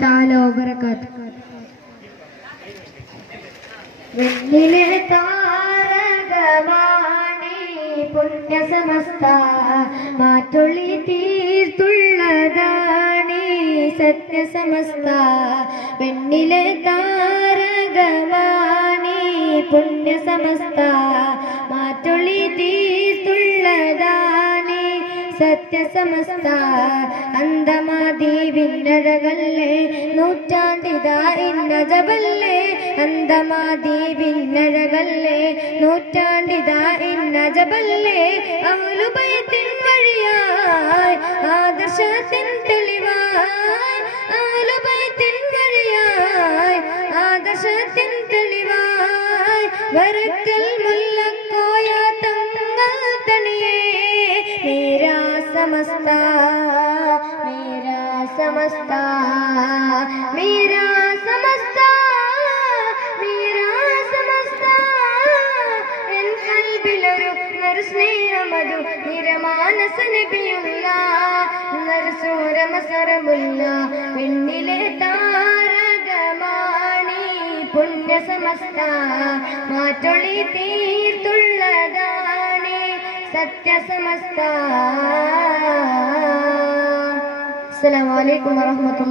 തആല വബറകാതുഹു. വെണ്ണിലെ താരകവാണി പുണ്യസമസ്ത മാറ്റൊളി തീർത്തുള്ളതാണി സത്യസമസ്ത. വെണ്ണിലെ താരകവാണി പുണ്യസമസ്ത മാറ്റൊളി തീർത്തുള്ളതാണി സത്യസമസ്ത. അന്തമാതി ഭിന്നഴകല്ലേ നൂറ്റാണ്ടിതാ ഇന്നജബല്ലേ. അന്തമാതി ഭിന്നഴകല്ലേ നൂറ്റാണ്ടിതാ ഇന്നജബല്ലേ. അഹ്ലുബൈത്തിൻ വഴിയായി ആദർശത്തിൻ തെളിവായി. അഹ്ലുബൈത്തിൻ വഴിയായി ആദർശത്തിൻ തെളിവായി. വരക്കൽ മുല്ലക്കോയ തങ്ങൾ തണിയേ മേരാ സമസ്ത മേരാ സമസ്ത മേരാ സമസ്ത മേരാ സമസ്ത. എൻ കൽബിലൊരു സ്നേഹമതു നിരമാനസ നബിയുള്ള നർസൂരമസരമുള്ള. വെണ്ണിലെ താരകമാണി പുണ്യസമസ്ത മാറ്റൊളി തീർത്തുള്ളതാണി സത്യസമസ്ത. അസ്സലാമു അലൈക്കും വറഹ്മത്തുള്ളാഹി.